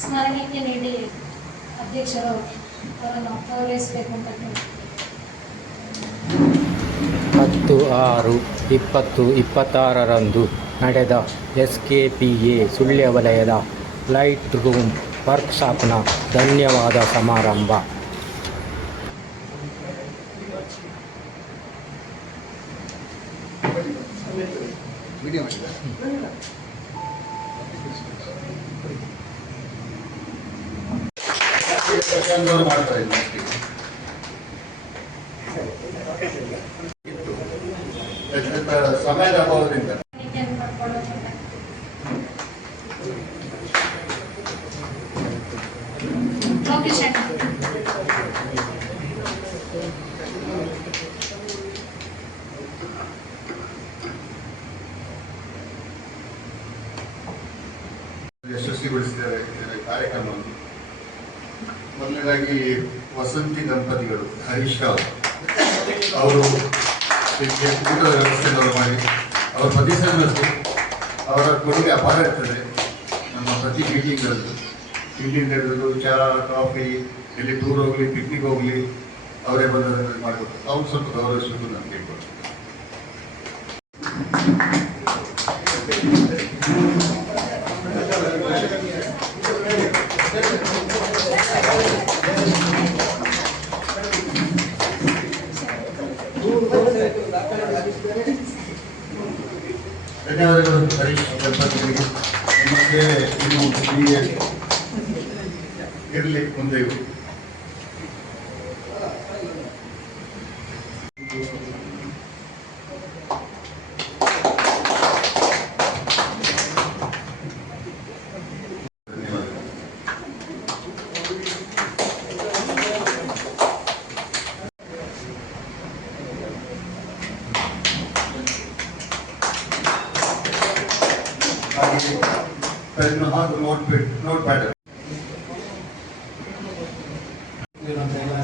ಸ್ಮರಣಕ್ಕೆ ನೀಡಿ ಅಧ್ಯಕ್ಷರು ಅವರನ್ನು ಗೌರವಿಸಬೇಕು ಅಂತ ಕೇಳ್ತೀನಿ. 10/6/2026 ನಡೆದ SKPA ಸುಳ್ಯ ವಲಯದ ಲೈಟ್ ರೂಮ್ ವರ್ಕ್ಶಾಪ್ನ ಧನ್ಯವಾದ ಸಮಾರಂಭ. ಸಮಯದ ಅಭಾವದಿಂದ ಯಶಸ್ವಿಗೊಳಿಸಿದ್ದಾರೆ ಕಾರ್ಯಕ್ರಮವನ್ನು. ಮೊದಲನೇದಾಗಿ ವಸಂತಿ ದಂಪತಿಗಳು ಹರೀಶ್ ರಾವ್ ಅವರು ಊಟದ ವ್ಯವಸ್ಥೆಯನ್ನು ಮಾಡಿ ಅವರ ಪ್ರತಿ ಸದಸ್ಯರು ಅವರ ಕೊಡುಗೆ ಅಪಾರ ಇರ್ತದೆ. ನಮ್ಮ ಪ್ರತಿ ಮೀಟಿಂಗ್ ನಡೆದ್ರು ಚಹಾ ಕಾಫಿ ಎಲ್ಲಿ ಟೂರ್ ಹೋಗಲಿ ಪಿಕ್ನಿಕ್ ಹೋಗಲಿ ಅವರೇ ಬಂದು ಮಾಡಿಕೊಟ್ಟು ಅವ್ರು ಸ್ವಲ್ಪ ಗೌರವಿಸಬೇಕು ನಾನು ಕೇಳ್ಕೊಳ್ತೀನಿ. ಧನ್ಯವಾದಗಳು ಹರೀಶ್ ದಂಪತಿಗಳಿಗೆ. ನಿಮ್ಮ ಸೇವೆ ಇನ್ನು ಹೀಗೆ ಇರಲಿ ಮುಂದೆಯೂ. ನೋಟ್ಪ್ಯಾಡ್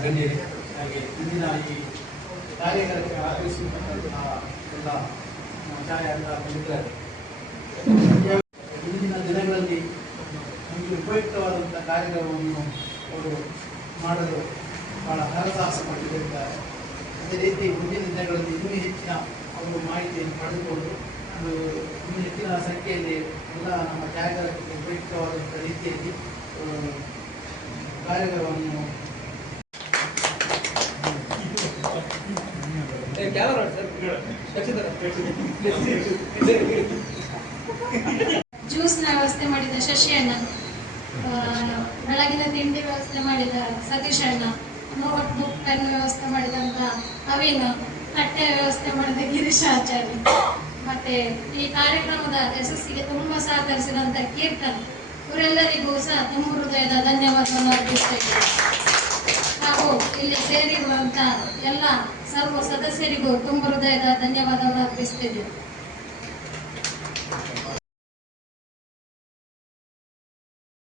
ಗಣ್ಯರೇ, ಹಾಗೆ ಇಂದಿನ ಈ ಕಾರ್ಯಕ್ರಮಕ್ಕೆ ಆಗಮಿಸಿರ್ತಕ್ಕಂತಹ ಎಲ್ಲ ಛಾಯಾಗ್ರಾಹಕ ಮಿತ್ರರೇ, ಇಂದಿನ ದಿನಗಳಲ್ಲಿ ನಮಗೆ ಉಪಯುಕ್ತವಾದಂಥ ಕಾರ್ಯಕ್ರಮವನ್ನು ಅವರು ಮಾಡಲು ಬಹಳ ಹರಸಾಹಸ ಪಟ್ಟಿದ್ದಾರೆ. ಅದೇ ರೀತಿ ಮುಂದಿನ ದಿನಗಳಲ್ಲಿ ಇನ್ನೂ ಹೆಚ್ಚಿನ ಅವರು ಮಾಹಿತಿಯನ್ನು ಪಡೆದುಕೊಂಡು ಇನ್ನೂ ಹೆಚ್ಚಿನ ಸಂಖ್ಯೆಯಲ್ಲಿ ಎಲ್ಲ ನಮ್ಮ ಛಾಯಾಗ್ರಾಹಕರಿಗೆ ಉಪಯುಕ್ತವಾದಂಥ ರೀತಿಯಲ್ಲಿ ಕಾರ್ಯಕ್ರಮವನ್ನು ಜ್ಯೂಸ್ನ ವ್ಯವಸ್ಥೆ ಮಾಡಿದ ಶಶಿಯಣ್ಣ, ಬೆಳಗಿನ ತಿಂಡಿ ವ್ಯವಸ್ಥೆ ಮಾಡಿದ ಸತೀಶ್ ಅಣ್ಣ, ನೋಟ್ ಬುಕ್ ಪೆನ್ ವ್ಯವಸ್ಥೆ ಮಾಡಿದಂಥ ಅವಿನ್, ತಟ್ಟೆ ವ್ಯವಸ್ಥೆ ಮಾಡಿದ ಗಿರೀಶಾಚಾರ್ಯ, ಮತ್ತೆ ಈ ಕಾರ್ಯಕ್ರಮದ ಯಶಸ್ಸಿಗೆ ತುಂಬಾ ಸಹಕರಿಸಿದಂಥ ಕೀರ್ತನ್, ಇವರೆಲ್ಲರಿಗೂ ಸಹ ತುಂಬ ಹೃದಯದ ಧನ್ಯವಾದವನ್ನು ಅರ್ಪಿಸ್ತೇವೆ. ಹಾಗೂ ಇಲ್ಲಿ ಸೇರಿರುವಂಥ ಎಲ್ಲ ಸರ್ವ ಸದಸ್ಯರಿಗೂ ತುಂಬ ಹೃದಯದ ಧನ್ಯವಾದವನ್ನು ಅರ್ಪಿಸ್ತೇವೆ.